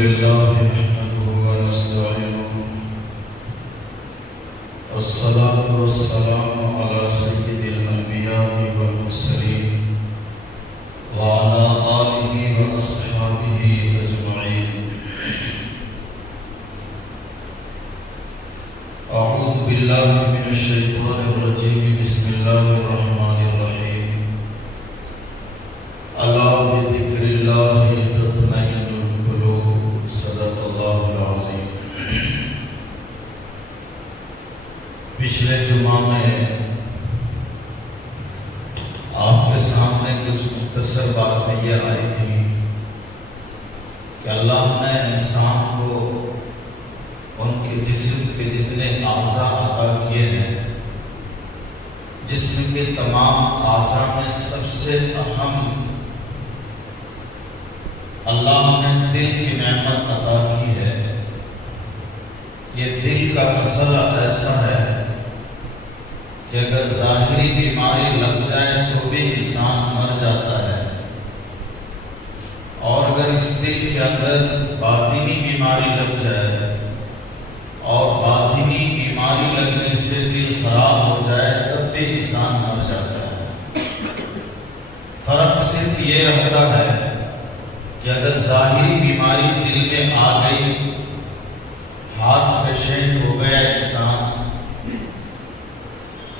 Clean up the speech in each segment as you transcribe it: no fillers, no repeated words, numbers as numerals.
لله نحمده ونستعينه والصلاة والسلام على سيد الأنبياء والمرسلين وعلى آله وأصحابه أجمعين. أعوذ بالله من الشيطان الرجيم. بسم الله الرحمن الرحيم. ألا بذكر الله تطمئن القلوب. صدق الله العظيم. پچھلے جمعہ میں آپ کے سامنے کچھ مختصر باتیں یہ آئی تھی کہ اللہ نے انسان کو ان کے جسم کے جتنے اعضاء عطا کیے ہیں، جسم کے تمام اعضاء میں سب سے اہم اللہ نے دل کی نعمت عطا کی ہے. یہ دل کا مسئلہ ایسا ہے کہ اگر ظاہری بیماری لگ جائے تو بھی انسان مر جاتا ہے، اور اگر اس دل کے اندر باطنی بیماری لگ جائے اور باطنی بیماری لگنے سے دل خراب ہو جائے تب بھی انسان مر جاتا ہے. فرق صرف یہ رہتا ہے کہ اگر ظاہری بیماری دل میں آ گئی، ہارٹ پیشنٹ ہو گیا انسان،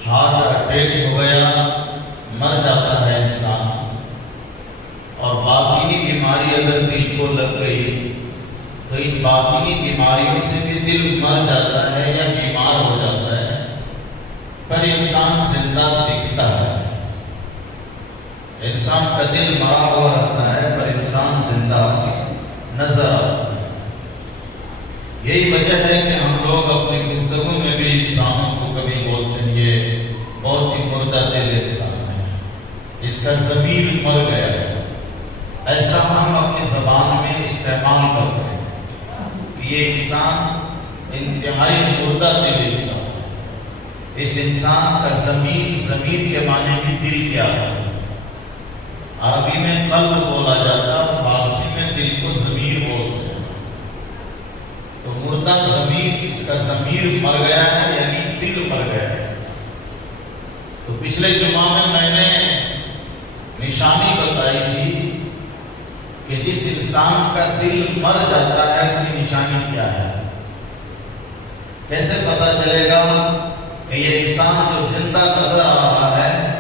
ہارٹ اٹیک ہو گیا، مر جاتا ہے انسان، اور باطنی بیماری اگر دل کو لگ گئی تو ان باطنی بیماریوں سے بھی دل مر جاتا ہے یا بیمار ہو جاتا ہے، پر انسان زندہ دکھتا ہے. انسان کا دل مرا ہوا رہتا ہے پر انسان زندہ نظر آتا ہے. یہی وجہ ہے کہ ہم لوگ اپنی گفتگو میں بھی انسانوں کو کبھی بولتے ہیں یہ بہت ہی مردہ دل انسان ہے، اس کا ضمیر مر گیا ہے. ایسا ہم اپنی زبان میں استعمال کرتے ہیں کہ یہ انسان انتہائی مردہ دل انسان ہے. اس انسان کا ضمیر کے معنی بھی دل کیا ہے. عربی میں قلب بولا جاتا ہے، فارسی میں دل کو ضمیر بولتے ہیں. تو مردہ ضمیر، اس کا ضمیر مر گیا ہے، یعنی دل مر گیا ہے. تو پچھلے جمعہ میں نے نشانی بتائی تھی کہ جس انسان کا دل مر جاتا ہے اس کی نشانی کیا ہے. کیسے پتا چلے گا کہ یہ انسان جو زندہ نظر آ رہا ہے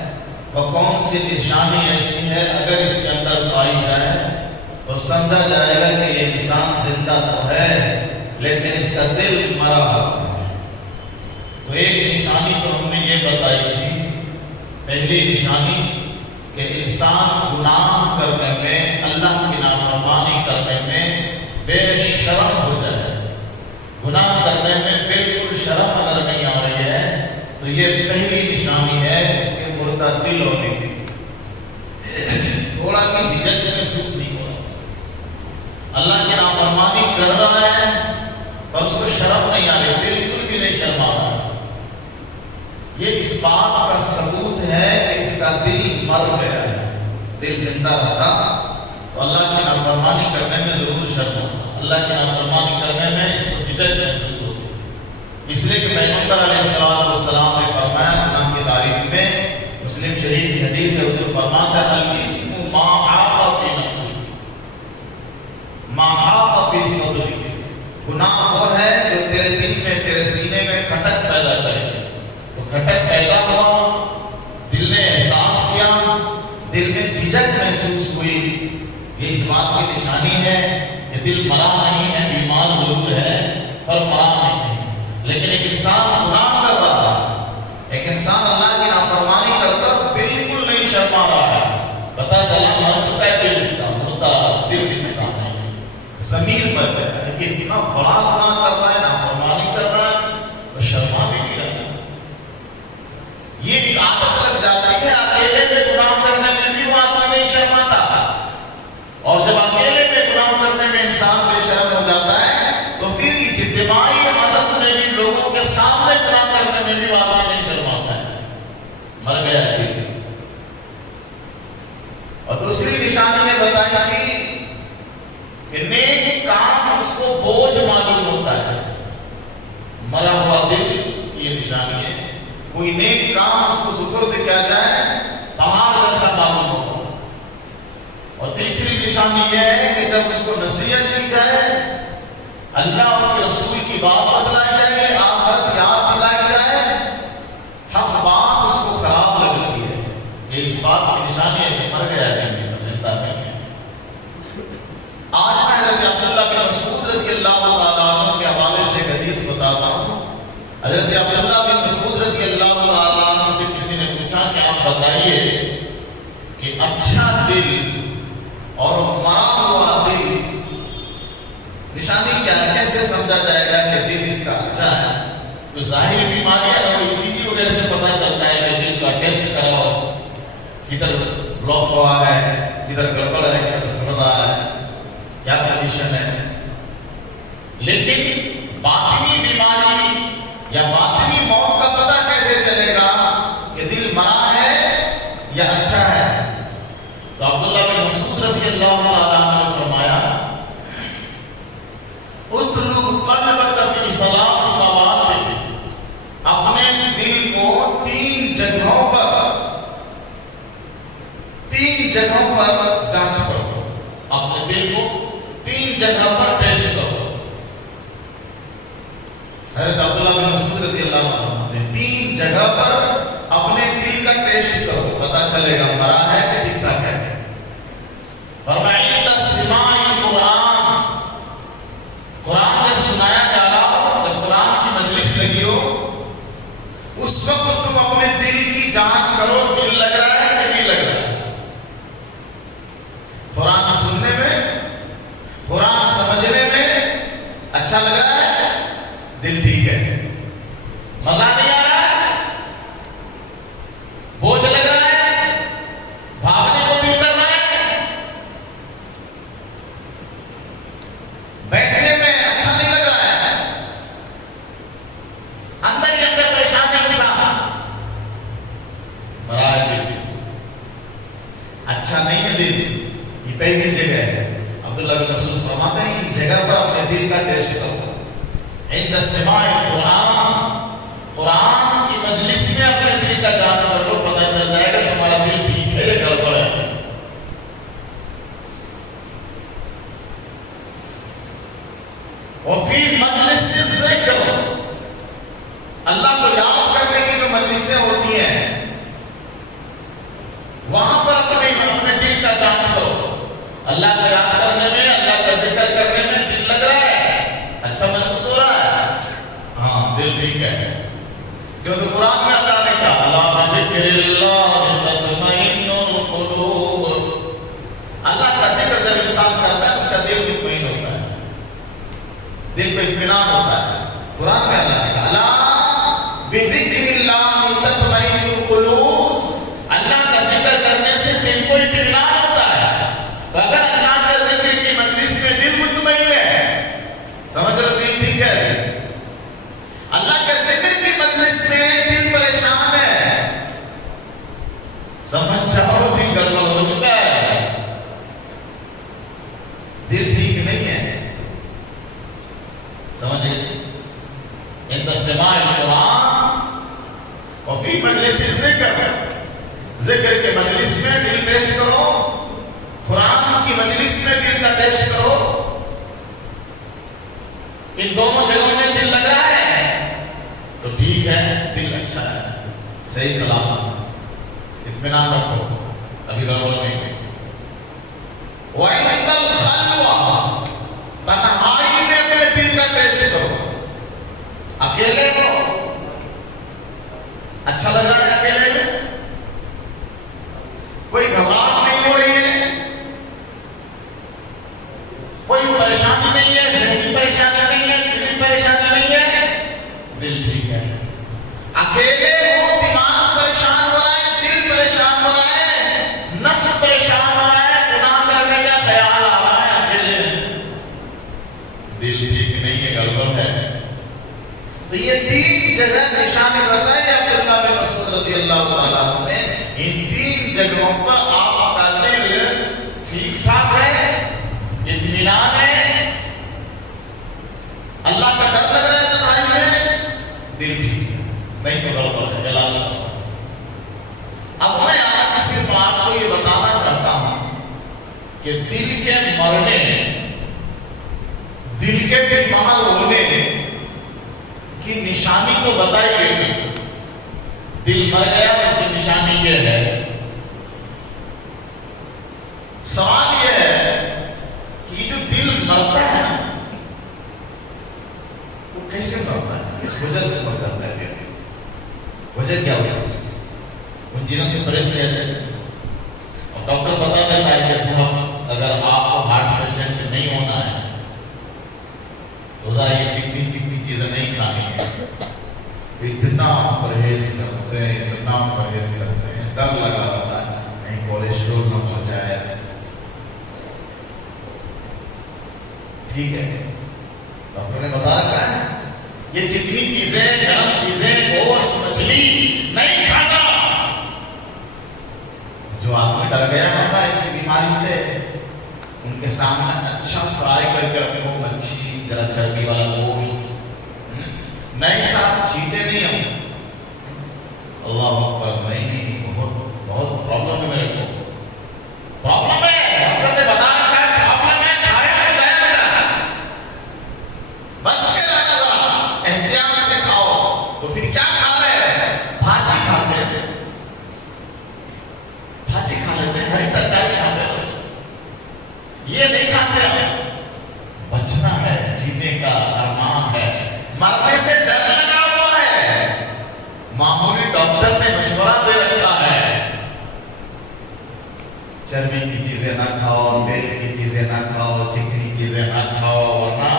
وہ کون سی نشانی ایسی ہے اگر اس کے اندر پائی جائے تو سمجھا جائے گا کہ یہ انسان زندہ تو ہے لیکن اس کا دل مرا ہوا ہے. تو ایک نشانی تو ہم نے یہ بتائی تھی، پہلی نشانی کہ انسان گناہ کرنے میں، اللہ کی نافرمانی کرنے میں بے شرم ہو جائے. گناہ کرنے میں بالکل شرم اگر نہیں آ رہی ہے تو یہ پہلی نشانی ہے اس کے مردہ دل ہونے کی. تھوڑا بھی جھجک محسوس نہیں ہو رہا، اللہ کی نافرمانی کر رہا ہے پر اس کو شرم نہیں آ رہی، بالکل بھی نہیں شرم آ رہا. یہ اس بات کا ثبوت ہے کہ اس کا دل مر گیا ہے. دل زندہ رہتا تو اللہ کی نافرمانی کرنے میں ضرور شرم ہوتا، اللہ کی نافرمانی کرنے میں اس کو جھجک محسوس ہوتی. اس لیے کہ پیغمبر علیہ السلام نے فرمایا گناہ کی تعریف میں، مسلم شریف کی حدیث ہے، حضور فرماتا ہے الاسم ما حاق فی نفسک ما حاق فی صدرک. گناہ وہ ہے جو تیرے دل میں، تیرے سینے میں کھٹک پیدا کرے. تو کھٹک پیدا ہوا، دل نے احساس کیا، دل میں جھجک محسوس ہوئی. یہ اس بات کی نشانی ہے کہ دل مرا نہیں ہے، بیمار ضرور ہے پر مرا نہیں ہے. لیکن ایک انسان گناہ کر رہا ہے، ایک انسان اللہ کی نافرمانی کرتا بالکل نہیں شرما رہا ہے، پتہ چلا مر چکا ہے دل. اس کا مردہ دل انسان ہے، ضمیر مر گیا ہے. کہ اتنا بڑا گناہ کر رہا ہے، نافرمانی کر رہا ہے، وہ شرما بھی نہیں رہا. یہ ایک عادت لگ جاتی ہے، اکیلے میں گناہ کرنے میں بھی وہ آدمی نہیں شرماتا، اور جب اکیلے میں گناہ کرنے میں انسان بے شرم ہو جاتا ہے تو پھر اجتماعی حالت میں بھی لوگوں کے سامنے گناہ کرنے میں بھی وہ آدمی نہیں شرماتا ہے. مر گیا ہے دل. اور دوسری نشانی یہ بتائی تھی کہ نیک کام بوجھ معلوم ہوتا ہے. مرا ہوا دل کی یہ نشانی ہے. کوئی نیک کام اس کو سپرد کیا جائے پہاڑ جیسا معلوم ہوگا. اور تیسری نشانی یہ ہے کہ جب اس کو نصیحت کی جائے, اللہ اس کے رسول کی بات بتلائی جائے, آخرت یاد دلائی جائے, حق بات اس کو خراب لگتی ہے. یہ اس بات کی نشانی ہے کہ مر گیا ہے, اس کا زندہ نہیں ہے. آج میں حضرت عبداللہ بن مسعود رضی اللہ تعالیٰ عنہ کے حوالے سے ایک حدیث بتاتا ہوں. حضرت عبداللہ بن مسعود رضی اللہ تعالیٰ عنہ سے کسی نے پوچھا کہ آپ بتائیے کہ اچھا دل اور مرا ہوا دل نشانی کیا ہے, کیسے سمجھا جائے گا کہ دل اس کا اچھا ہے؟ تو ظاہری بیماری ہے نا, وہ ECG وغیرہ سے پتہ چلتا ہے کہ دل کا ٹیسٹ کراؤ, کدھر بلاک ہوا ہے, کدھر گڑبڑ ہے, کدھر سڑ رہا ہے, کیا پوزیشن ہے. لیکن باطنی بیماری یا باطنی موت کا پتہ کیسے چلے گا کہ دل مرا ہے یا اچھا ہے؟ تو عبداللہ بن مسعود رضی اللہ تعالیٰ عنہ نے فرمایا اطلب قلبک فی ثلاث مواطن, اپنے دل کو تین جگہوں پر جانچ کرو. اپنے دل کو تین جگہ پر ٹیسٹ کرو. حضرت عبداللہ بن مسعود رضی اللہ عنہ نے تین جگہ پر اپنے دل کا ٹیسٹ کرو, پتہ چلے گا مرا ہے کہ ٹھیک ٹھاک ہے. فرمایا سماع القرآن, قرآن جب سنایا جا رہا ہو, جب قرآن کی مجلس لگی ہو, اس وقت تم اپنے دل کی جانچ کرو, دل لگ رہا ہے کہ نہیں لگ رہا ہے. قرآن سننے میں, قرآن سمجھنے میں اچھا لگ رہا ہے, دل ٹھیک ہے. مزہ نہیں آ رہا ہے, بوجھ لگ رہا ہے, بھاگنے کو دل کر رہا ہے, بیٹھنے میں اچھا نہیں لگ رہا ہے, اندر کے اندر پریشان ہے انسان, مرا ہے دل, اچھا نہیں ہے دل. یہ پہلی جگہ ہے. عبداللہ بن مسعود فرماتے ہیں ان جگہ پر اپنے دل کا ٹیسٹ کرو. عند سماع القرآن, قرآن کی مجلس میں اپنے دل کا جانچ کر لو, پتہ چل جائے گا تمہارا دل ٹھیک ہے یا گڑبڑ ہے. وفی مجلس الذکر, اللہ کو یاد کرنے کی جو مجلسیں ہوتی ہیں وہاں پر اپنے دل کا جانچ کرو. اللہ کو یاد کرنے میں, اللہ کا ذکر کرنے میں دل لگ رہا ہے, اچھا محسوس ہو رہا ہے, ہاں دل ٹھیک ہے. کیونکہ قرآن میں اللہ نے کہا الا بذکر اللہ تطمئن القلوب, اللہ کا ذکر جب انسان کرتا ہے اس کا دل مطمئن ہوتا ہے, دل پہ اطمینان ہوتا ہے. قرآن میں اللہ نے کہا الا بذکر اللہ تطمئن القلوب, اللہ کا ذکر کرنے سے دل کو اطمینان ہوتا ہے. تو اگر اللہ کے ذکر کی مجلس میں دل مطمئن ہے, سمجھ لو دل ٹھیک ہے. اللہ کے ذکر کی مجلس میں دل پریشان ہے, سمجھ جاؤ دل گڑبڑ ہو چکا ہے, دل ٹھیک نہیں ہے. سمجھ گئے؟ عند سماع القرآن وفی مجلس الذکر, ذکر کے مجلس میں دل ٹیسٹ کرو, قرآن کی مجلس میں دل کا ٹیسٹ کرو. ان دونوں جگہوں میں دل لگ رہا ہے تو ٹھیک ہے, دل اچھا ہے, صحیح سلامت, اطمینان رکھو, ابھی گڑبڑ نہیں ہوئی. وَعِنْدَ الْخَلْوَةِ, تنہائی میں اپنے دل کا ٹیسٹ کرو. اکیلے ہو, اچھا لگ رہا ہے اکیلے میں, کوئی گھبراہٹ نہیں ہو رہی ہے, کوئی پریشانی نہیں ہے, ذہنی پریشانی نہیں ہے, دلی پریشانی نہیں ہے, دل ٹھیک ہے. اکیلے ہو, دماغ پریشان ہو رہا ہے, دل پریشان ہو رہا ہے, نفس پریشان ہو رہا ہے, گناہ کرنے کا خیال آ رہا ہے, اکیلے دل ٹھیک نہیں ہے, گڑبڑ ہے. تو یہ تین جگہ نشانی بتائی عبداللہ بن مسعود رضی اللہ تعالیٰ عنہ نے. ان تین جگہوں پر آپ کا دل ٹھیک ٹھاک ہے, اطمینان ہے, نہیں تو گڑبڑ ہے، علاج کرو۔ اب میں آج اس بات کو یہ بتانا چاہتا ہوں کہ دل کے مرنے، دل کے بیمار ہونے کی نشانی تو بتائی گئی، دل مر گیا اس کی نشانی یہ ہے۔ سوال یہ ہے کہ جو دل مرتا ہے وہ کیسے مرتا ہے، کس وجہ سے مر جاتا ہے دل، وجہ کیا ہوئی اس کی؟ ان چیزوں سے پریش رہتے ہیں اور ڈاکٹر بتا دیتا ہے کہ صاحب اگر آپ کو ہارٹ پیشنٹ نہیں ہونا ہے روزہ یہ چکنی چکنی چیزیں نہیں کھانی ہے، اتنا پرہیز کرتے ہیں، اتنا پرہیز کرتے ہیں، ڈر لگا رہتا ہے کہیں کولیسٹرول نہ ہو جائے، ٹھیک ہے، ڈاکٹر نے بتا رکھا ہے یہ چکنی چیزیں، گرم چیزیں، گوشت، مچھلی نہیں کھانا۔ جو آدمی ڈر گیا ہوگا اس بیماری سے، ان کے سامنے اچھا فرائی کر کے رکھو، مچھلی، ذرا چربی والا گوشت، نہیں صاحب چیتے نہیں ہم، اللہ اکبر، نہیں بہت بہت پرابلم ہے میرے کو، پرابلم ہے، ڈاکٹر نے بتا رکھا ہے پرابلم ہے، کھایا تو گیا بیٹا، بچ کے رہنا، ذرا احتیاط سے کھاؤ۔ تو پھر کیا کھا رہے ہیں؟ بھاجی کھاتے ہیں، بھاجی کھا لیتے ہیں، ہری ترکاری کھاتے ہیں، بس یہ نہیں کھاتے ہیں۔ بچنا ہے، جینے کا ارمان ہے، مرنے سے ڈر لگا ہوا ہے، معمولی ڈاکٹر نے مشورہ دے رکھا ہے چربی کی چیزیں نہ کھاؤ، تیل کی چیزیں نہ کھاؤ، چکنی چیزیں نہ کھاؤ، ورنہ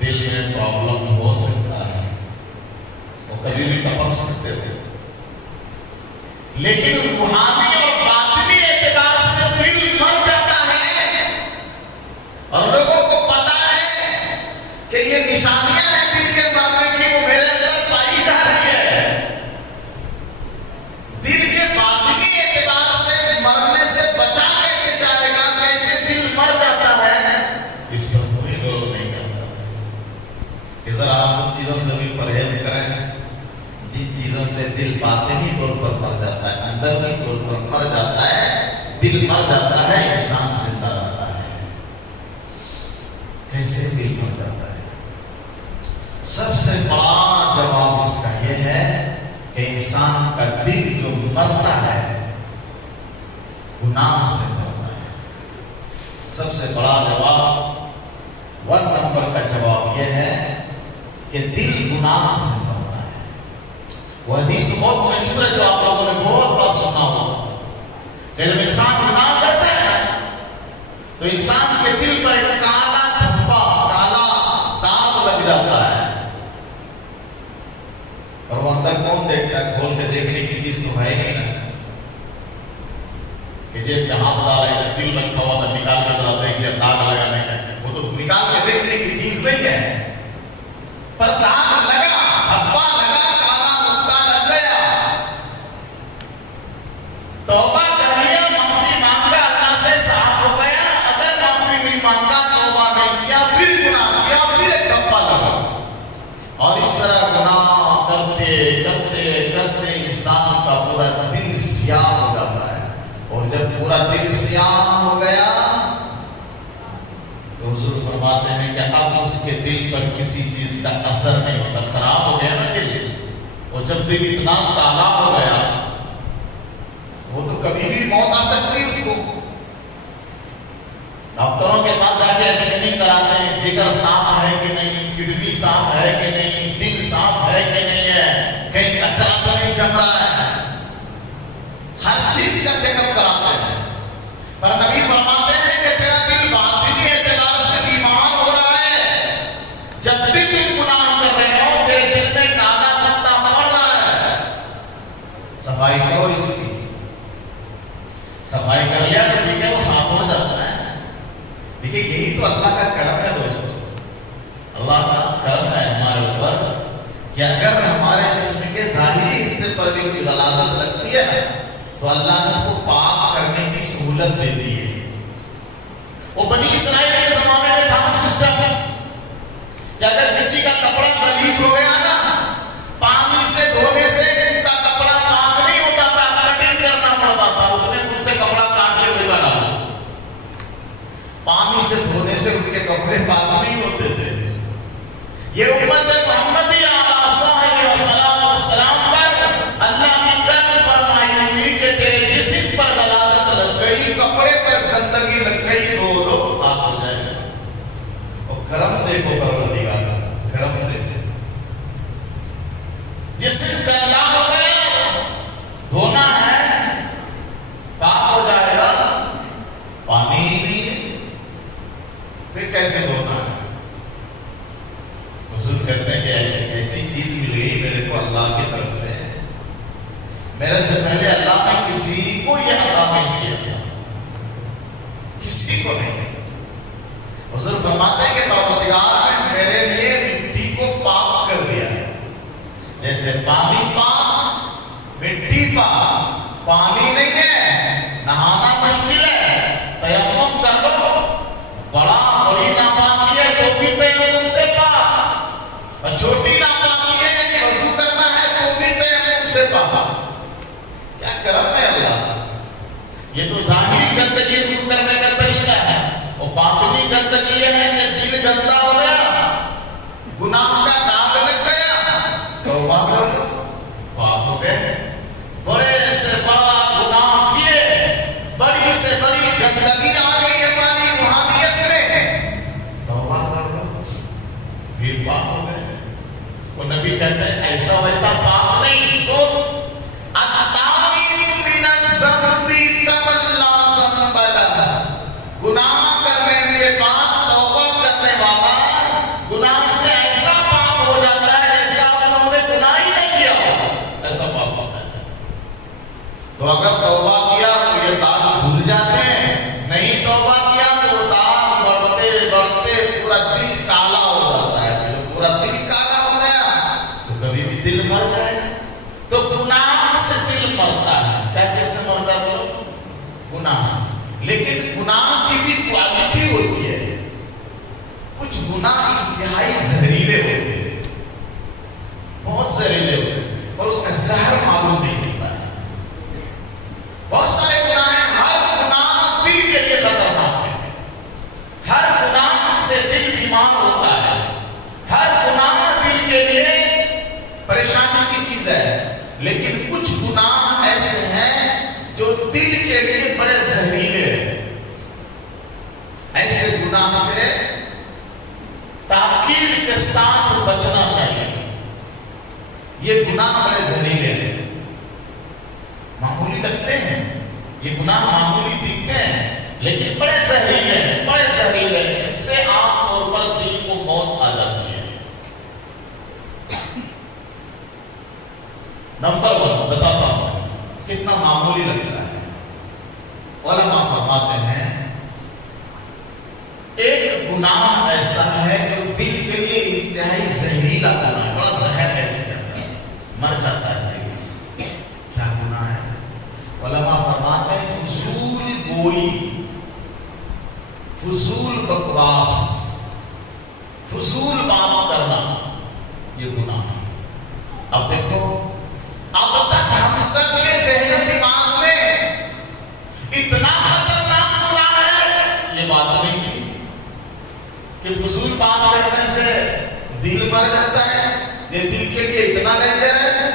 دل میں پرابلم ہو سکتا ہے، وہ کبھی بھی ٹپک سکتے ہو۔ لیکن روحانی اور باطنی اعتبار سے دل مر جاتا ہے، اور لوگوں کو پتا ہے کہ یہ نشانیاں ہیں دل کے مرنے کی، وہ میرے اندر پائی جا رہی ہے۔ دل کے باطنی اعتبار سے مرنے سے بچا کیسے جائے گا، کیسے دل مر جاتا ہے، اس پر کوئی غور نہیں کرتا کہ ذرا ہم ان چیزوں سے بھی پرہیز کریں جن چیزوں سے دل باطنی طور پر مر جاتا ہے، اندرونی طور پر مر جاتا ہے، دل مر جاتا ہے، انسان زندہ رہتا ہے۔ کیسے دل مر جاتا ہے؟ سب سے بڑا جواب اس کا یہ ہے کہ انسان کا دل جو مرتا ہے گناہ سے مرتا ہے۔ سب سے بڑا جواب، 1 نمبر کا جواب یہ ہے کہ دل گناہ سے مرتا ہے۔ وہ حدیث تو بہت مشہور ہے جو آپ لوگوں نے بہت بار سنا ہوگا کہ جب انسان گناہ کرتا ہے تو انسان کے دل پر ایک کالا دھبا، کالا داغ لگ جاتا ہے، اور وہ اندر کون دیکھتا ہے؟ کھول کے دیکھنے کی چیز تو ہے نہیں نا، کہ جیب میں ہاتھ ڈالا ہے، دل رکھا ہوا تھا، نکال کے ذرا دیکھ لیا داغ لگانے کا، وہ تو نکال کے دیکھنے کی چیز نہیں ہے، پر داغ لگا، دھبا لگا، توبہ کر لیا، معافی مانگا، اللہ سے صاف ہو گیا، اگر معافی نہیں مانگا، توبہ نہیں کیا، پھر گناہ کیا، پھر ایک دھبا لگا، اور اس طرح گناہ کرتے کرتے کرتے انسان کا پورا دل سیاہ ہو جاتا ہے، اور جب پورا دل سیاہ ہو گیا تو حضور فرماتے ہیں کہ اب اس کے دل پر کسی چیز کا اثر نہیں ہوتا، خراب ہو گیا نا دل، اور جب دل اتنا کالا ہو گیا وہ تو کبھی بھی موت آ سکتی اس کو۔ ڈاکٹروں کے پاس جا کے اسکیننگ کراتے ہیں، جگر صاف ہے کہ نہیں، کڈنی صاف ہے کہ نہیں، دل صاف ہے کہ نہیں ہے، کہیں کچرا تو نہیں جم رہا ہے، ہر چیز کا چیک اپ کراتے ہیں، پر نبی فرماتے ہیں کہ تیرا دل باطنی اعتبار سے بیمار ہو رہا ہے، جب بھی تم گناہ کر رہے ہو تیرے دل میں کالا دھبا پڑ رہا ہے، صفائی کرو اس کی۔ صفائی کر لیا تو ٹھیک ہے، وہ صاف ہو جاتا ہے۔ دیکھیے یہی تو اللہ کا کرم ہے دوستو، اللہ کا کرم ہے ہمارے اوپر کہ اگر ہمارے جسم کے ظاہری حصے پر بھی کوئی غلاظت لگتی ہے تو اللہ نے اس کو پاک کرنے کی سہولت دے دی ہے۔ وہ بنی اسرائیل کے زمانے میں تھا سسٹم کہ اگر کسی کا کپڑا غلیظ ہو گیا نا، پانی سے دھو پانی سے دھونے سے ان کے کپڑے پاک نہیں ہوتے تھے. یہ امت محمدی علیہ الصلوۃ والسلام پر اللہ کی کرم فرمائی ہوئی کہ تیرے جسم پر غلاظت لگ گئی, کپڑے پر گندگی لگ گئی, دھو پاک ہو جائے گا. اور کرم دیکھو پروردگار کا, کرم دیکھو. جسم گندا ہو گیا, دھونا ہے, پاک ہو جائے گا, پانی ہی نہیں ہے, پھر کیسے دھونا ہے؟ حضور کہتے ہیں کہ ایسی چیز مل گئی میرے کو اللہ کی طرف سے, میرے سے پہلے اللہ نے کسی کو یہ عطا نہیں کیا تھا, کسی کو نہیں. حضور فرماتے ہیں کہ پروردگار نے میرے لیے مٹی کو پاک کر دیا ہے. جیسے پانی پاک, مٹی پاک. پانی نہیں ہے, نہانا مشکل ہے, تیمم کر لو, بڑی ناپاکی ہے تو بھی تیمم سے پاک, اور چھوٹی ناپاکی ہے یعنی وضو کرنا ہے تو بھی تیمم سے پاک. کیا کرم ہے اللہ. یہ تو ظاہری گندگی دور کرنے کا طریقہ ہے, اور باطنی گندگی یہ ہے کہ دل گندا ہو گیا, گناہ کا داغ لگ گیا, توبہ کر لو, پاک ہو گئے. بڑے سے بڑا گناہ کیے, بڑی سے بڑی گندگی آ گئی ہماری روحانیت میں, توبہ کر لو, پھر پاک ہو گئے. وہ نبی کہتے ہیں ایسا ویسا پاک نہیں. سو التائب من الذنب کمن لا ذنب لہ, گناہ کرنے کے بعد توبہ کرنے والا گناہ سے ایسا پاک ہو جاتا ہے جیسا انہوں نے گناہ ہی نہیں کیا, ایسا پاک ہوتا ہے. تو اگر توبہ کیا تو یہ داغ دھل جاتے ہیں, نہیں توبہ کیا تو وہ داغ بڑھتے بڑھتے پورا دل کالا ہو جاتا ہے. جو پورا دل کالا ہو گیا تو کبھی بھی دل مر جائے گا. تو گناہ سے دل مرتا ہے. کیا چیز سے مرتا ہے؟ گناہ سے. لیکن گناہ کی بھی کوالٹی ہوتی ہے. کچھ گناہ انتہائی زہریلے ہوتے ہیں, بہت زہریلے ہوتے ہیں, اور اس کا زہر معلوم نہیں ہوتا ہے. بہت سارے گناہ ہیں, ہر گناہ دل کے لیے خطرناک ہے, ہر گناہ سے دل بیمار ہوتا ہے, ہر گناہ دل کے لیے پریشانی کی چیز ہے. لیکن کچھ گناہ ایسے ہیں جو دل کے لیے بڑے زہریلے ہیں. ایسے گناہ سے تاکید کے ساتھ بچنا چاہیے. یہ گناہ بڑے زہریلے ہیں, معمولی لگتے ہیں, یہ گناہ معمولی دکھتے ہیں لیکن بڑے زہریلے ہیں, بڑے زہریلے ہیں. اس سے عام طور پر دل کو موت آ جاتی ہے. نمبر 1 بتاتا ہوں کتنا معمولی لگتا ہے. علماء فرماتے ہیں ایک گناہ ایسا ہے جو دل کے لیے انتہائی زہریلا گناہ ہے, بڑا زہر ہے, اس کے اندر مر جاتا ہے دل سے. کیا گناہ ہے؟ علماء فرماتے ہیں فضول گوئی, فضول بکواس, فضول بات کرنا, یہ گناہ ہے. اب دیکھو, اب تک ہم سب کے ذہن و دماغ میں اتنا خطرناک گناہ ہے یہ بات نہیں تھی کہ فضول بات کرنے سے دل مر جاتا ہے. یہ دل کے لیے اتنا ڈینجر ہے.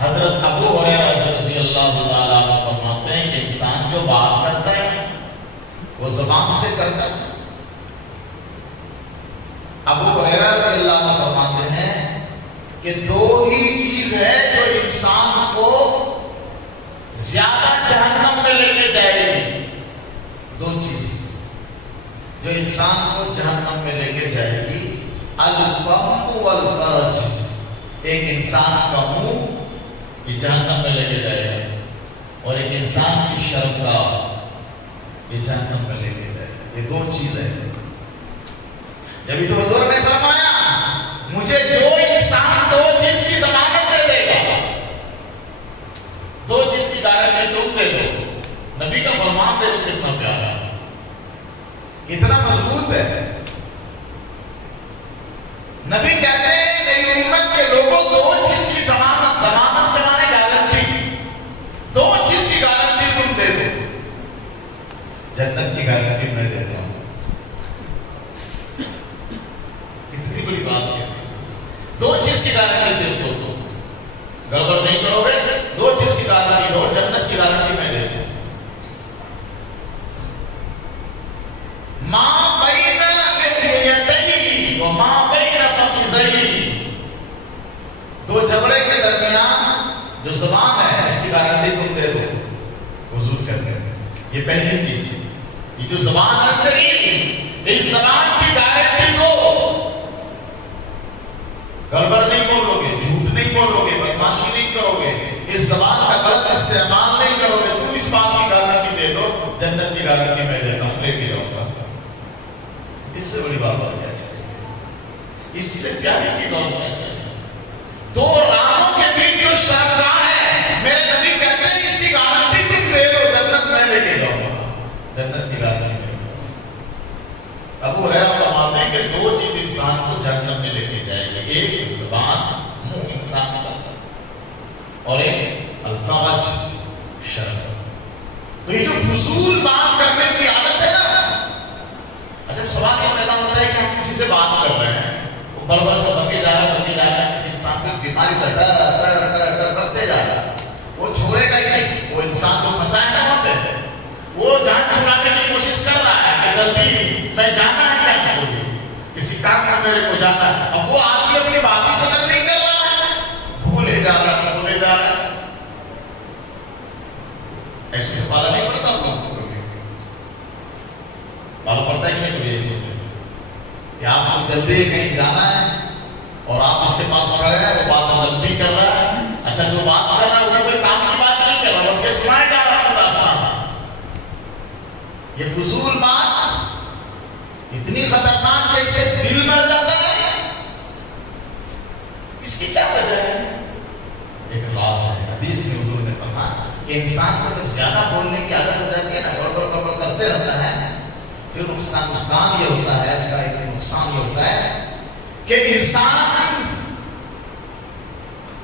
حضرت ابو ہریرہ رضی اللہ تعالیٰ عنہ فرماتے ہیں کہ انسان جو بات کرتا ہے وہ زبان سے کرتا ہے. ابو ہریرہ رضی اللہ عنہ فرماتے ہیں کہ 2 ہی چیز ہے جو انسان کو زیادہ جہنم میں لے کے جائے گی. 2 چیز جو انسان کو جہنم میں لے کے جائے گی, الفم والفرج. ایک انسان کا منہ یہ جہنم میں لے کے جائے گا, اور ایک انسان کی شرمگاہ یہ جہنم میں لے کے جائے گا. یہ 2 چیزیں. جبھی تو حضور نے فرمایا مجھے جو انسان 2 چیز کی ضمانت دے دے گا, 2 چیز کی گارنٹی تم دے دو. نبی کا فرمان دے دو, کتنا پیارا, اتنا مضبوط ہے. نبی کہتے ہیں میری امت کے لوگوں 2 چیز کی ضمانت, ضمانت کے معنی گارنٹی, 2 چیز کی گارنٹی تم دے دو. جنت کی گارنٹی میں دیتا ہوں. کتنی بڑی بات ہے. دو چیز کی گارنٹی صرف دو. گڑبڑ نہیں کرو گے, دو چیز کی گارنٹی دو, جنت کی گارنٹی میں دیتا ہوں. ماں بین لحیتیہ و ماں بین فخذیہ, دو جبڑے کے درمیان جو زبان ہے اس کی گارنٹی تم دے دو. حضور کہتے ہیں یہ پہلی چیز, یہ جو زبان اندرین, اس زبان کی گارنٹی دو. گڑبڑ نہیں بولو گے, جھوٹ نہیں بولو گے, بدماشی نہیں کرو گے, اس زبان کا غلط استعمال نہیں کرو گے. تم اس بات کی گارنٹی دے دو, جنت کی گارنٹی میں دیتا ہوں, لے کے جاؤں گا. اس سے بڑی بات اور کیا چاہیے, اس سے پیاری چیز اور کیا چاہیے. دو راموں کے بیچ جو شرکاء ہے, میرے نبی کہتے ہیں اس کی گارنٹی تم دے دو, جنت میں لے کے جاؤں گا. جنت کی گارنٹی میرے پاس. ابو ہریرہ فرماتے ہیں کہ دو چیز انسان کو جنت میں لے کے جائے گی, ایک زبان منہ انسان کا, اور ایک الفاظ شرم. تو یہ جو فضول بات کرنے کی عادت ہے نا, جب سوال یہ پیدا ہوتا ہے کہ ہم کسی سے بات کر رہے ہیں, وہ بڑھ بڑھ کر بکے جا رہا ہے, کسی انسان کی بیماری پر ڈر بکتے جا رہا ہے, وہ چھوڑے گا ہی نہیں. وہ انسان کو پھنسا ہے نا وہاں پہ, وہ جان چھڑانے کی کوشش کر رہا ہے کہ جلدی میں جانا ہے, کیا کروں, کسی کام میں میرے کو جانا ہے. اب وہ آدمی اپنی بات ہی ختم نہیں کر رہا ہے, بھولے جا رہا ہے. ایسے سے پالا نہیں پڑتا, معلوم پڑتا ہے کہ نہیں کبھی ایسی سے کہ آپ کو جلدی کہیں جانا ہے اور آپ اس کے پاس کھڑے ہیں, وہ بات لمبی کر رہا ہے. اچھا جو بات کر رہا ہے وہ کوئی کام کی بات نہیں کر رہا, بس یہ سنائے جا رہا ہے داستان. یہ فضول بات اتنی خطرناک کہ اس سے دل مر جاتا ہے. اس کی کیا وجہ ہے؟ ایک راز ہے. حدیث میں حضور نے فرمایا کہ انسان کو جب زیادہ بولنے کی عادت ہو جاتی ہے نا, گڑبڑ کرتے رہتا ہے, پھر نقصان یہ ہوتا ہے, اس کا ایک نقصان یہ ہوتا ہے کہ انسان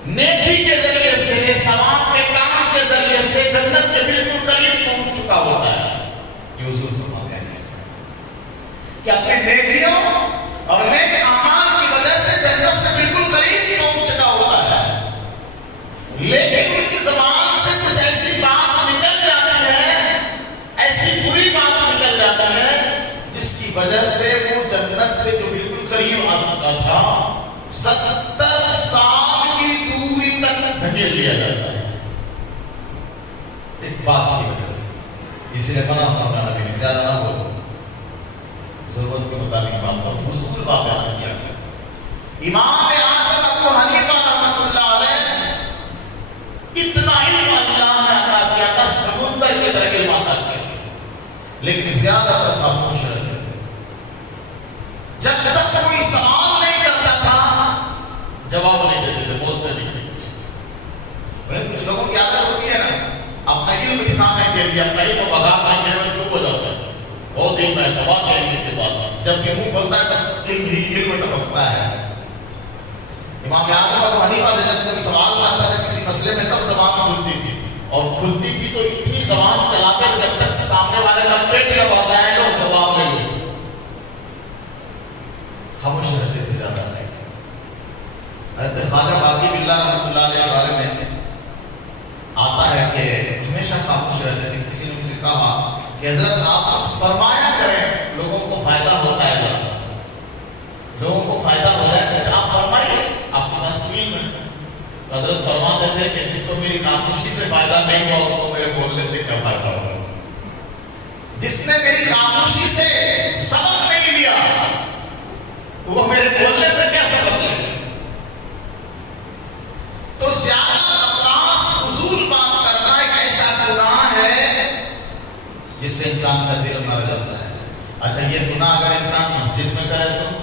نیکی کے ذریعے سے, ثواب کے کام کے ذریعے سے جنت کے بالکل قریب پہنچ چکا ہوتا ہے. یہ حضور فرماتے ہیں کہ اپنے نیکیوں اور نیک اعمال کی وجہ سے جنت سے بالکل قریب پہنچ چکا ہوتا ہے, لیکن ان کی زبان سے کچھ ایسی بات نکل جاتی ہے, ایسی بری بات نکل جاتی ہے جس کی وجہ سے وہ جنت سے جو بالکل قریب آ چکا تھا 70 سال کی دوری تک دھکیل دیا جاتا ہے ایک بات کی وجہ سے. اسی لیے منع فرمایا نبی نے, زیادہ نہ بولو, ضرورت کے مطابق بات کرو, فضول باتیں نہ کیا کرو. امام اعظم ابو حنیفہ رحمۃ اللہ علیہ اتنا علم اللہ نے عطا کیا تھا, سمندر کے درجے علم عطا کیا, لیکن زیادہ تر خاموش رہتے تھے. جب تک کوئی سوال نہیں کرتا تھا جواب نہیں دیتے تھے, بولتے نہیں تھے. کچھ لوگوں کی عادت ہوتی ہے نا, اپنا علم دکھانے کے لیے, اپنا علم بگانے کے لیے شروع ہو جاتا ہے, بہت علم ہے, دبا کے علم کے پاس, جب کہ منہ کھولتا ہے بس علم ٹپکتا ہے. امام اعظم ابو حنیفہ سے جب کوئی سوال کرتا تھا کسی مسئلے میں, تب زبان کھلتی تھی, اور کھلتی تھی تو اتنی زبان چلاتے تھے جب تک سامنے والے کا پیٹ نہ بڑھتا ہے تو جواب نہیں لے. خاموش رہتے تھے, زیادہ نہیں. حضرت خواجہ باقی باللہ رحمۃ اللہ علیہ کے بارے میں آتا ہے کہ ہمیشہ خاموش رہتے تھے. کسی نے ان سے کہا کہ حضرت آپ کچھ فرمایا کریں, لوگوں کو فائدہ ہوتا ہے, لوگوں کو فائدہ ہو جائے, کچھ آپ فرمائیے, آپ کے پاس علم ہے. حضرت فرماتے تھے کہ جس کو میری خاموشی سے فائدہ نہیں ہوا اس کو میرے بولنے سے کیا فائدہ ہوگا. جس نے میری خاموشی سے سبق نہیں لیا وہ میرے بولنے سے کیا سبق لے. تو زیادہ بکواس فضول بات کرنا ایک ایسا گناہ ہے جس سے انسان کا دل مر جاتا ہے. اچھا یہ گناہ اگر انسان مسجد میں کرے تو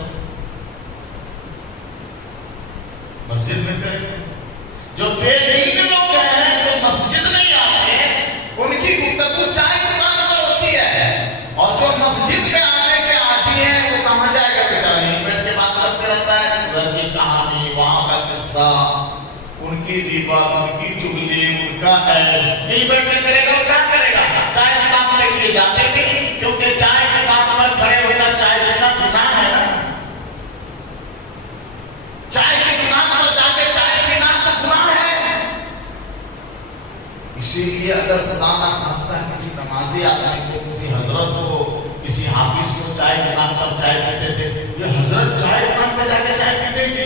مسجد میں کرے, جو بے دین لوگ ہیں جو مسجد نہیں آتے ان کی گفتگو چائے دکان پر ہوتی ہے, اور جو مسجد میں آنے کے عادی ہیں وہ کہاں جائے گا بیچارہ, یہیں بیٹھ کے بات کرتے رہتا ہے, گھر کی کہانی, وہاں کا قصہ, ان کی غیبت, ان کی چغلی, ان کا عیب, یہیں بیٹھ کے کرے گا. اور کیا کرے گا, چائے دکان لے کے جاتے نہیں, وہ کسی حضرت کو, کسی حافظ کو چائے دکان پر چائے پیتے تھے. یہ حضرت چائے دکان پہ جا کے چائے پیتے تھے.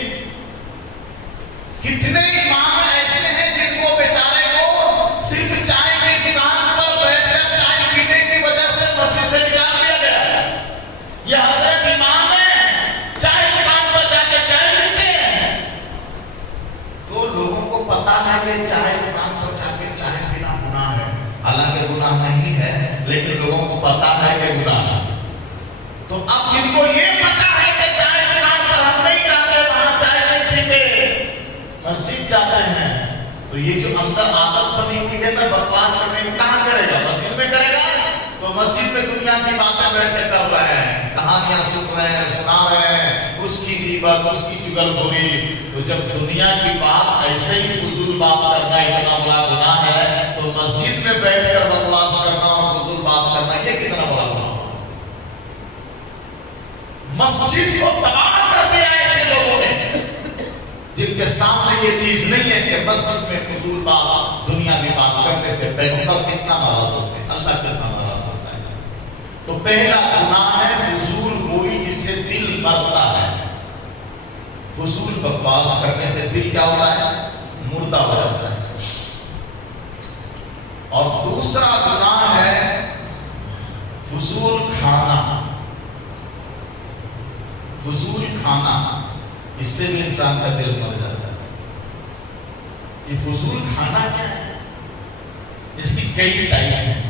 کتنے امام ایسے ہیں جن کو بیچارے کو صرف چائے کی دکان پر بیٹھ کر چائے پینے کی وجہ سے مسجد سے نکال دیا گیا. یہ حضرت امام ہے, چائے دکان پر جا کے چائے پیتے ہیں. تو لوگوں کو پتا ہے کہ چائے دکان پر جا کے چائے پینا گناہ ہے. حالانکہ گناہ نہیں ہے, لیکن لوگوں کو پتا ہے کہ گناہ ہے. تو اب جن کو یہ پتا ہے کہ چائے دکان پر ہم نہیں جاتے, وہاں چائے نہیں پیتے, مسجد جاتے ہیں, تو یہ جو اندر عادت بنی ہوئی ہے نا بکواس کرنے کی, کہاں کرے گا؟ مسجد میں کرے گا. تو مسجد میں دنیا کی باتیں بیٹھ کے کر رہے ہیں, کہانیاں سن رہے ہیں, سنا رہے ہیں, اس کی غیبت, اس کی چغلخوری. تو جب دنیا کی بات ایسے ہی فضول بات کرنا اتنا بڑا گناہ ہے, تو مسجد میں بیٹھ کر بکواس کرنا اور فضول بات کرنا یہ کتنا بڑا گناہ. مسجد کو تباہ کر دیا ایسے لوگوں نے جن کے سامنے یہ چیز نہیں ہے کہ مسجد میں فضول بات, دنیا کی بات کرنے سے پیغمبر کتنا ناراض ہوتے ہیں, اللہ کتنا ناراض ہوتا ہے. تو پہلا گناہ ہے فضول گوئی, جس سے دل مرتا ہے. فضول بکواس کرنے سے دل کیا ہوتا ہے؟ مردہ ہو جاتا ہے. اور دوسرا گناہ ہے فضول کھانا. فضول کھانا, اس سے بھی انسان کا دل مر جاتا ہے. یہ فضول کھانا کیا ہے؟ اس کی کئی ٹائپ ہیں.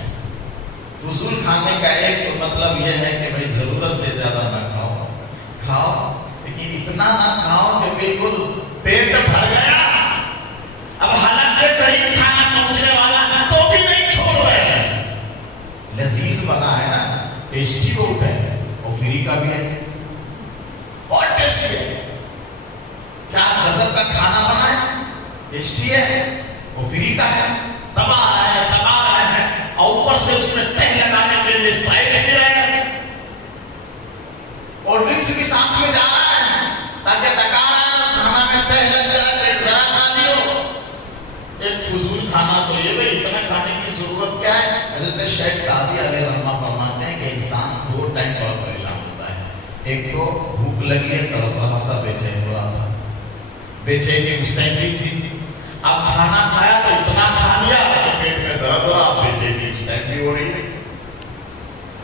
فضول کھانے کا ایک تو مطلب یہ ہے کہ بھائی ضرورت سے زیادہ نہ کھاؤ, کھاؤ لیکن اتنا نہ کھاؤ کہ بالکل پیٹ بھر گیا, اب حالت کے قریب کھانا پہنچنے والا ہے تو بھی نہیں چھوڑ رہے ہیں. لذیذ بنا ہے نا, ٹیسٹی بہت ہے, اور فری کا بھی ہے, بہت ٹیسٹی ہے. کیا غضب کا کھانا بنا ہے, ٹیسٹی ہے, وہ فری کا ہے, دبا رہے ہیں, اور اوپر سے اس میں تہ لگانے کے لیے اسپرائٹ بھی رہے ہیں, اور ڈرنکس بھی ساتھ میں جا رہا ہے تاکہ ڈکا رہا ہے کھانا میں تہ لگ جائے, پیٹ ذرا کھا لیو. ایک فضول کھانا تو یہ بھائی اتنا کھانے کی ضرورت کیا ہے. حضرت شیخ سعدی علیہ رحمہ فرماتے ہیں کہ انسان دو ٹائم بڑا پریشان ہوتا ہے. ایک تو بھوک لگی ہے, تڑپ رہا تھا, بے چین ہو رہا تھا, بے چینی اس ٹائم بھی تھی. اب کھانا کھایا تو اتنا کھا لیا کہ پیٹ میں درد ہو رہا, بے چینی اس ٹائم بھی ہو رہی ہے.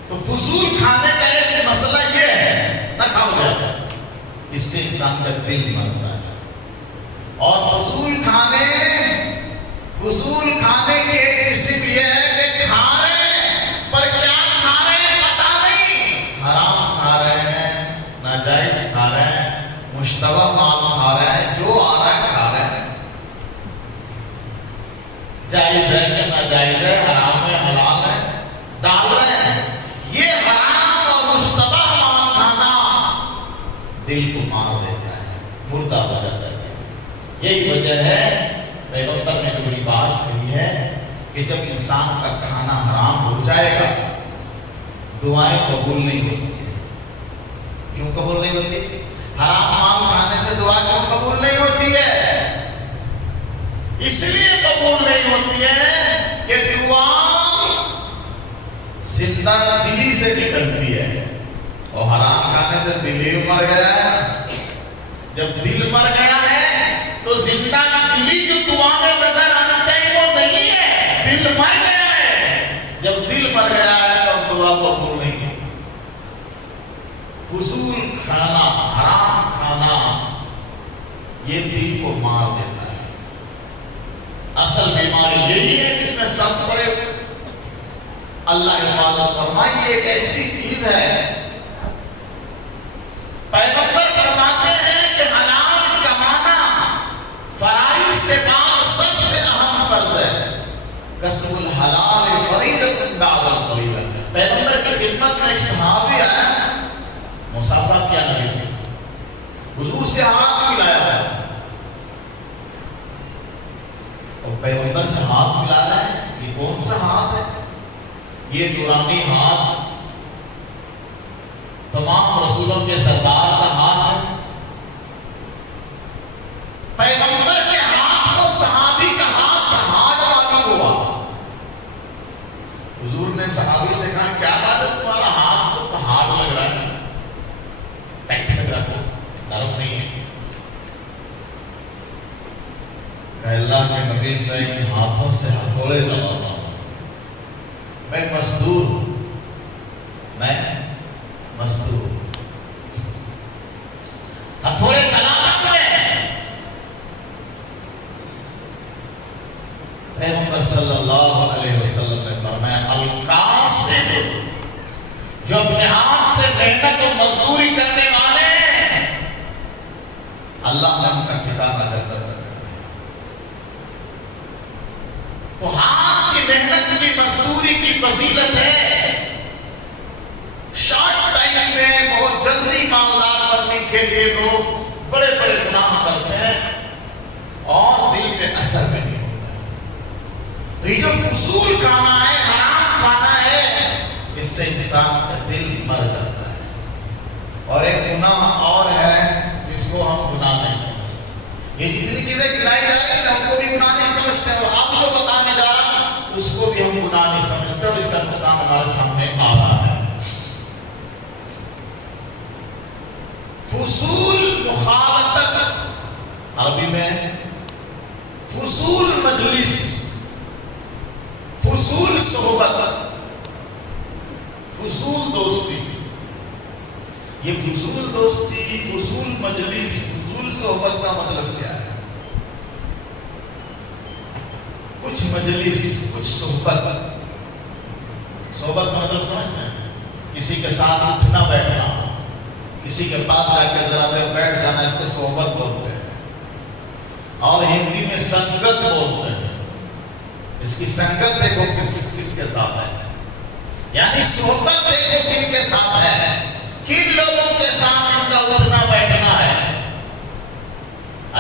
تو فضول کھانے کا ایک مسئلہ یہ ہے, نہ کھاؤ زیادہ, اس سے انسان کا دل مرتا ہے. اور فضول کھانے کی ایک قسم یہ ہے کہ کھا رہے ہیں پر کیا کھا رہے ہیں پتا نہیں. حرام کھا رہے ہیں, ناجائز کھا رہے ہیں, مشتبہ مال کھا رہے ہیں, جو آ رہا ہے کھا رہے ہیں. جائز ہے کہ ناجائز ہے, حرام ہے حلال ہے, ڈال رہے ہیں. یہ حرام اور مشتبہ مال کھانا دل کو مار دیتا ہے, مردہ ہو جاتا ہے. یہی وجہ ہے پیغمبر نے جو بڑی بات کہی ہے کہ جب انسان کا کھانا حرام ہو جائے گا دعائیں قبول نہیں ہوتی ہیں. کیوں قبول نہیں ہوتی؟ حرام مال کھانے سے دعا کیوں قبول نہیں ہوتی ہے؟ اس لیے قبول نہیں ہوتی ہے کہ دعا زندہ دلی سے نکلتی ہے, اور حرام کھانے سے دل ہی مر گیا ہے. جب دل مر گیا ہے تو زندہ دلی جو دعا میں نظر آنا چاہیے وہ نہیں ہے, دل مر گیا ہے. جب دل مر گیا ہے تو دعا قبول نہیں ہے. فضول کھانا, حرام کھانا یہ دل کو مار دیتا ہے. اصل بیماری یہی ہے جس میں سب بڑے اللہ حفاظت فرمائے. یہ ایک ایسی چیز ہے, پیغمبر فرماتے ہیں کہ حلال کمانا فرائض کے بعد سب سے اہم فرض ہے. کسب الحلال فریضۃ بعد الفریضہ. پیغمبر کی خدمت میں ایک صحابی آیا, مسافہ کیا نبی سے, حضور سے ہاتھ ملایا ہے, اور پیغمبر سے ہاتھ ملا رہا ہے. یہ کون سا ہاتھ ہے؟ یہ نورانی ہاتھ, تمام رسولوں کے سردار کا ہاتھ ہے. پیغمبر کے ہاتھ کو صحابی کا ہاتھ معلوم ہوا. حضور نے صحابی سے کہا اللہ کے نبی میں ان ہاتھوں سے ہتھوڑے چلاتا ہوں، میں مزدور ہوں، میں مزدور ہتھوڑے چلاتا ہوں میں۔ پیغمبر صلی اللہ علیہ وسلم نے فرمایا القاسم، جو اپنے ہاتھ سے محنت و مزدوری کرنے والے ہیں، اللہ نے ان کا ٹھکانہ جنت میں رکھا ہے۔ تو ہاتھ کی محنت کی مزدوری کی فضیلت ہے۔ شارٹ ٹائم میں بہت جلدی مالدار بننے کے لیے لوگ بڑے بڑے گناہ کرتے ہیں اور دل پہ اثر بھی نہیں ہوتا ہے۔ تو یہ جو فضول کھانا ہے، حرام کھانا ہے، اس سے انسان کا دل مر جاتا ہے۔ اور ایک گناہ اور ہے جس کو ہم گناہ نہیں سمجھتے۔ یہ جتنی چیزیں گنائی جا رہی ہیں ہم کو بھی گناہ نہیں سمجھتے، اور اب جو بتانے جا رہا ہوں اس کو بھی ہم گناہ نہیں سمجھتے، اور اس کا نقصان ہمارے سامنے آ رہا ہے۔ فضول مخالطت، عربی میں فضول مجلس، فضول صحبت، فضول دوستی۔ یہ فضول دوستی، فضول مجلس، فضول صحبت کا مطلب کیا ہے؟ کچھ مجلس، کچھ صحبت، صحبت کا مطلب سمجھتے ہیں؟ کسی کے ساتھ اٹھنا بیٹھنا، کسی کے پاس جا کے ذرا دیر بیٹھ جانا، اس کو صحبت بولتے ہیں۔ اور ہندی میں سنگت بولتے ہیں۔ اس کی سنگت دیکھو کس کس کے ساتھ ہے، یعنی صحبت دیکھو کن کے ساتھ ہے، کن لوگوں کے ساتھ ان کا اٹھنا بیٹھنا ہے،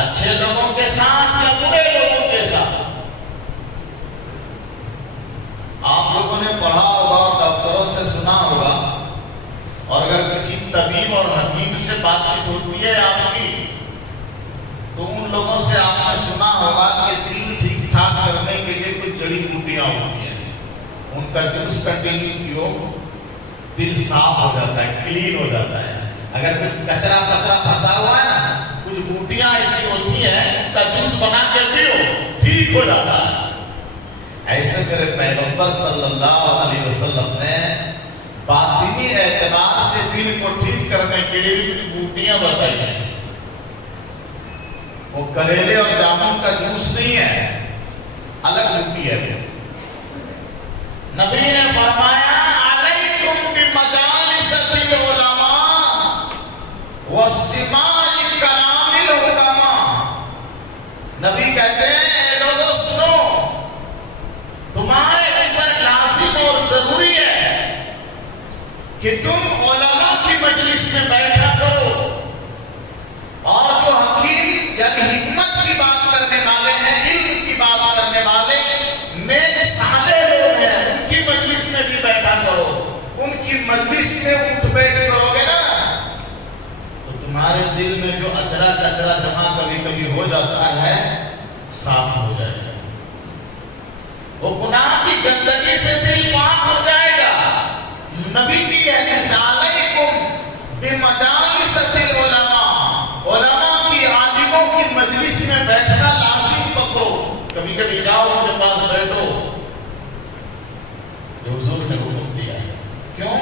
اچھے لوگوں کے ساتھ یا برے لوگوں کے ساتھ۔ آپ لوگوں نے پڑھا ہوگا، ڈاکٹروں سے سنا ہوگا، اور اگر کسی طبیب اور حکیم سے بات چیت ہوتی ہے آپ کی، تو ان لوگوں سے آپ نے سنا ہوگا کہ دل ٹھیک ٹھاک کرنے کے لیے کچھ جڑی بوٹیاں ہوتی ہیں، ان کا جوس کنٹینیو پیو، دل صاف ہو جاتا ہے، کلین ہو جاتا ہے۔ اگر کچھ کچرا پھنسا ہوا ہے نا، کچھ بوٹیاں ایسی ہوتی ہیں، ان کا جوس بنا کے پیو، ٹھیک ہو جاتا ہے۔ ایسے میرے پیغمبر صلی اللہ علیہ وسلم نے باطنی اعتبار سے دل کو ٹھیک کرنے کے لیے بھی کچھ بوٹیاں بتائی ہیں۔ وہ کریلے اور جامن کا جوس نہیں ہے، الگ بوٹی ہے۔ نبی نے فرمایا علیکم بمجالس العلماء وسماع کلام الحکماء۔ نبی کہتے ہیں اے لوگوں سنو، تمہارے اوپر لازم اور ضروری ہے کہ تم علماء کی مجلس میں بیٹھا کرو، اور جو حکیم یعنی حکمت کی بات کرنے والے ہیں، علم کی بات کرنے والے، نیک صالح لوگ ہیں، ان کی مجلس میں بھی بیٹھا کرو۔ ان کی مجلس میں اٹھ بیٹھ کرو گے نا، تو تمہارے دل میں جو اچرا کچرا جمع کبھی کبھی ہو جاتا ہے صاف ہو جائے گا، وہ گناہ کی گندگی سے دل پاک ہو جائے گا۔ نبی کی حدیث علیکم بمجالس العلماء، علماء کی عالموں کی مجلس میں بیٹھنا لازم پکڑو۔ کبھی کبھی جاؤ ان کے پاس بیٹھو، جو حضور نے حکم دیا ہے۔ کیوں؟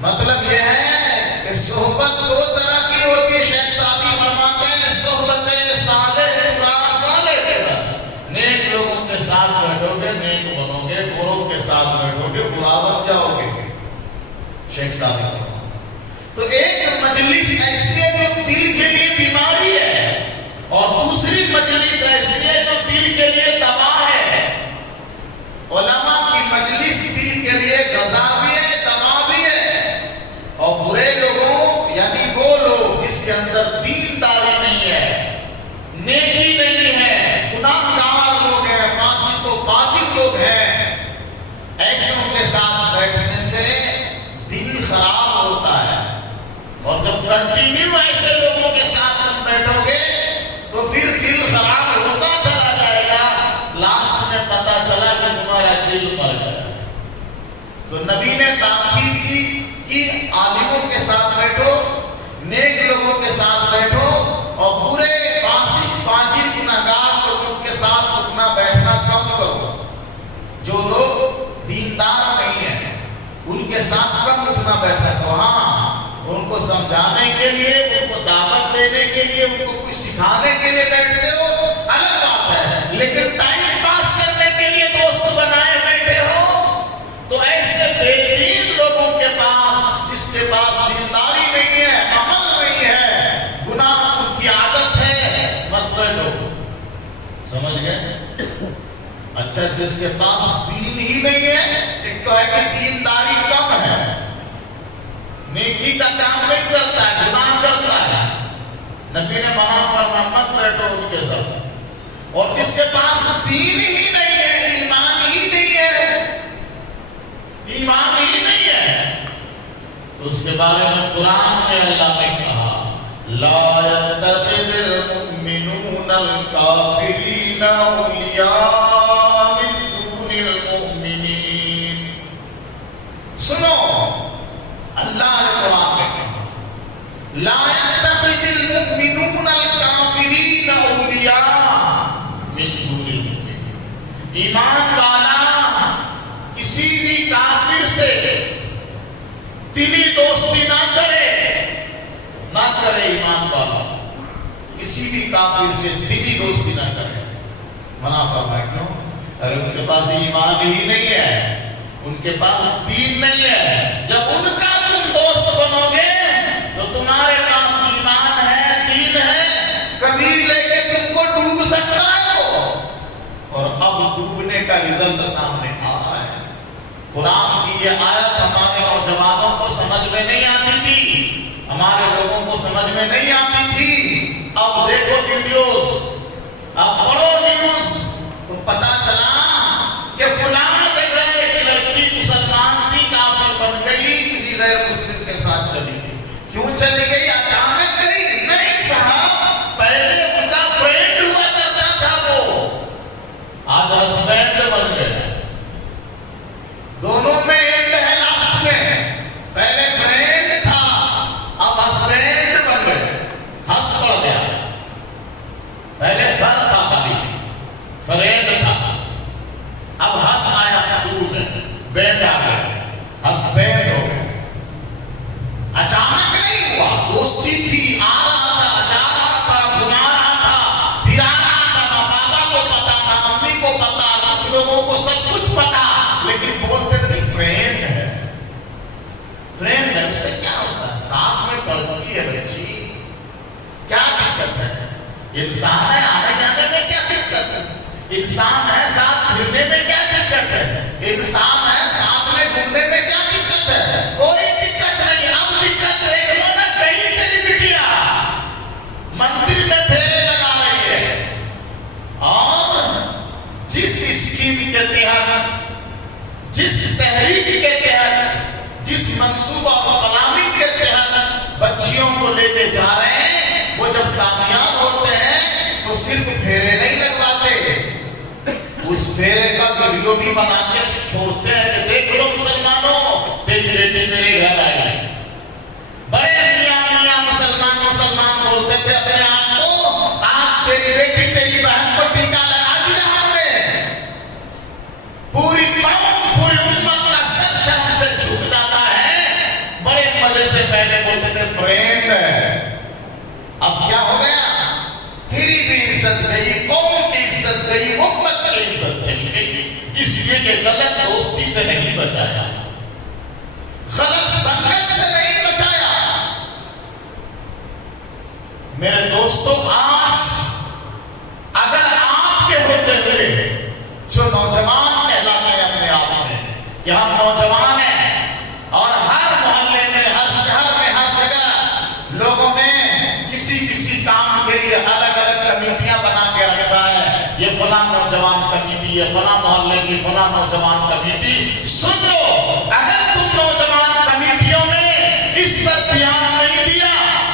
مطلب یہ ہے کہ صحبت دو طرح کی ہوتی ہے۔ شیخ سعدی فرماتے ہیں صحبت صالح را صالح، نیک لوگوں کے ساتھ بیٹھو گے نیک بنو گے، بروں کے ساتھ بیٹھو گے برا بن جاؤ گے۔ شیخ سعدی تو ایک مجلس ایسی ہے جو دل کے لیے بیماری ہے، اور دوسری مجلس ایسی ہے جو دل کے لیے دوا ہے۔ علماء کی مجلس دل کے لیے غذا بھی ہے، دوا بھی ہے، اور برے لوگوں یعنی وہ لوگ جس کے اندر دینداری نہیں ہے، نیکی نہیں ہے، گناہ گار لوگ ہیں، فاسق و فاجر لوگ ہیں، ایسوں کے ساتھ بیٹھنے سے دل خراب ہوتا ہے۔ اور جب کنٹینیو ایسے لوگوں کے ساتھ تم بیٹھو گے تو پھر دل خراب ہوتا چلا جائے گا، لاسٹ میں پتا چلا کہ تمہارا دل مر گیا۔ تو نبی نے تاکید کی کہ عالموں کے ساتھ بیٹھو، نیک لوگوں کے ساتھ بیٹھو، اور برے فاسق فاجر ان کے ساتھ کم اٹھنا بیٹھا تو ہاں ان کو سمجھانے کے لیے، ان کو دعوت دینے کے لیے، ان کو کچھ سکھانے کے لیے بیٹھتے ہو الگ بات ہے، لیکن ٹائم پاس کرنے کے لیے دوست بنائے بیٹھے ہو تو ایسے بے دین لوگوں کے پاس، جس کے پاس دینداری نہیں ہے، عمل نہیں ہے، گناہ ان کی عادت ہے، مت بیٹھو۔ سمجھ گئے؟ اچھا، جس کے پاس دین ہی نہیں ہے، ایک تو ہے کہ دینداری کم ہے، نیکی کا کام نہیں کرتا ہے، گناہ کرتا ہے، نبی نے منع فرمایا مت بیٹھو ان کے ساتھ۔ اور جس کے پاس دین ہی نہیں ہے، ایمان ہی نہیں ہے، ایمان ہی نہیں ہے، تو اس کے بارے میں قرآن میں اللہ نے کہا لا يتخذ المؤمنون الكافرین اولیاء من دون المؤمنین۔ سنو، اللہ نے قرآن میں کہا لا يتخذ المؤمنون الكافرین اولیاء من دون المؤمنین۔ ایمان والا کسی بھی کافر سے دلی دوستی نہ کرے، نہ کرے، ایمان والا کسی بھی کافر سے دلی دوستی نہ کرے۔ منع فرمایا کیوں؟ ارے ان کے پاس ایمان ہی نہیں ہے، ان کے پاس دین نہیں ہے۔ جب ان کا تم دوست بنو گے تو تمہارے پاس ایمان ہے، دین ہے، کبھی لے کے تم کو ڈوب سکتا ہے وہ، اور اب ڈوبنے کا رزلٹ سامنے آ رہا ہے۔ قرآن کی یہ آیت ہمارے نوجوانوں کو سمجھ میں نہیں آتی تھی، ہمارے لوگوں کو سمجھ میں نہیں آتی تھی۔ اب دیکھو ویڈیوز، اب پڑھو نیوز تو پتا چلا کہ فلاں جگہ ایک لڑکی مسلمان تھی، کافر بن گئی، کسی غیر مسلم کے ساتھ چلی گئی۔ کیوں چلی گئی؟ اچانک گئی؟ نہیں صاحب، پہلے ان کا فرینڈ ہوا کرتا تھا، وہ آج ہسبینڈ بن گئے۔ دونوں میں اینڈ ہے لاسٹ میں، پہلے فرینڈ تھا، اب ہسبینڈ بن گئے، ہس پڑ گیا۔ پہلے فر تھا، خالی فرینڈ تھا، اب ہس آیا شروع میں، بینڈ آ گیا، ہسبینڈ ہو گیا۔ اچانک نہیں ہوا، دوستی تھی، آ رہا تھا، جا رہا تھا، گھما رہا تھا، پھرا رہا تھا، نہ بابا کو پتا، نہ امی کو پتا، کچھ لوگوں کو سب کچھ پتا، لیکن بولتے نہیں فرینڈ ہے۔ فرینڈ ہے، اس سے کیا ہوتا ہے؟ ساتھ میں پڑھتی ہے بچی، کیا دقت ہے؟ انسان ہے، آنے جانے میں کیا دقت ہے؟ انسان ہے، ساتھ پھرنے میں کیا دقت ہے؟ انسان ہے، ساتھ میں گھومنے میں کیا دقت ہے؟ کوئی دقت نہیں۔ اب دقت دیکھ لو نا، کئی تیری بٹیا مندر میں پھیرے لگا رہی ہے، اور جس اسکیم کے تحت، جس تحریک کے تحت، جس منصوبہ و پلاننگ کے تحت بچیوں کو لے کے جا رہے ہیں، وہ جب کامیاب ہوتے ہیں تو صرف پھیرے نہیں لگواتے، اس پھیرے کا ویڈیو بھی بنا کے چھوڑتے ہیں کہ دیکھ لو مسلمانوں، تیری بیٹی میرے گھر آئی۔ بڑے میاں میاں مسلمان بولتے تھے اپنے آپ کو، آج تیری بیٹی تیری بہن کو ٹیکا لگا دیا ہم نے، پوری قوم، پوری امت کا سر شرم سے جھک جاتا ہے۔ بڑے مزے سے پہلے بولتے تھے فرینڈ ہے، اب کیا ہو گیا؟ تیری بھی عزت گئی، قوم کی عزت گئی، امت کی عزت چلی گئی، اس لیے کہ غلط دوستی سے نہیں بچایا، غلط سنگت سے نہیں بچایا۔ میرے دوستو، آج اگر آپ کے ہوتے ہوئے جو نوجوان کہلاتے ہیں اپنے آپ میں کہ ہم نوجوان ہیں، اور ہر محلے میں، ہر شہر میں، ہر جگہ لوگوں نے کسی کام کے لیے الگ الگ کمیٹیاں بنا کے رکھا ہے، یہ فلاں نوجوان کمیٹی، یہ فلاں محلے کی فلاں نوجوان کمیٹی۔ سن لو، اگر تم نوجوان کمیٹیوں نے اس پر دھیان نہیں دیا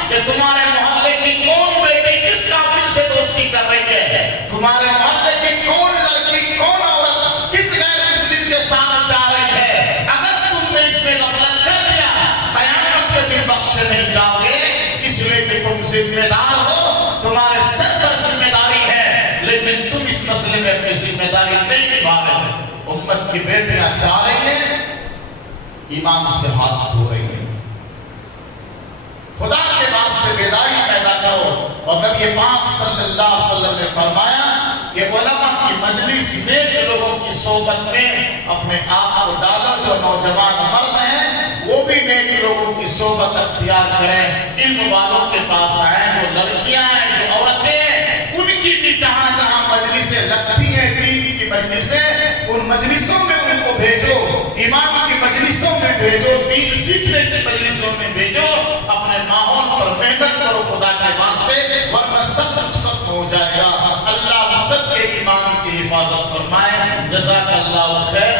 کہ تمہارے محلے کی کون بیٹی کس کافر سے دوستی کر رہی ہے، تمہارے محلے کی کون لڑکی، کون عورت کس غیر مسلم کے ساتھ جا رہی ہے، اگر تم نے اس میں غفلت کر دیا، قیامت کے دن بخشے نہیں جاؤ گے، اس لیے کہ تم ذمہ دار ہو، تمہارے سر پر ذمہ داری ہے، لیکن تم اس مسئلے میں اپنی ذمہ داری نہیں نبھا رہے۔ امت کی بیٹیاں چاہ رہی ہیں ایمان سے ہاتھ دھو رہی ہیں. خدا کے واسطے بیداری پیدا کرو. اور نبی پاک صلی اللہ علیہ وسلم نے فرمایا کہ علماء کی مجلس نیک لوگوں کی صحبت میں اپنے آپ کو ڈالو. جو نوجوان مرد ہیں وہ بھی نیک لوگوں کی صحبت اختیار کریں. علم والوں کے پاس آئیں. جو لڑکیاں ہیں, جو عورتیں ہیں, ان کی بھی جہاں جہاں مجلسیں لگتی ہیں دین کی مجلسیں, ان مجلسوں میں ان کو بھیجو. ایمان کی مجلسوں میں بھیجو, دین سیکھنے کی مجلسوں میں بھیجو. اپنے ماحول پر محنت کرو خدا کے واسطے, ورنہ سب کچھ ختم ہو جائے گا. اللہ سب کے ایمان کی حفاظت فرمائے. جزاک اللہ خیر.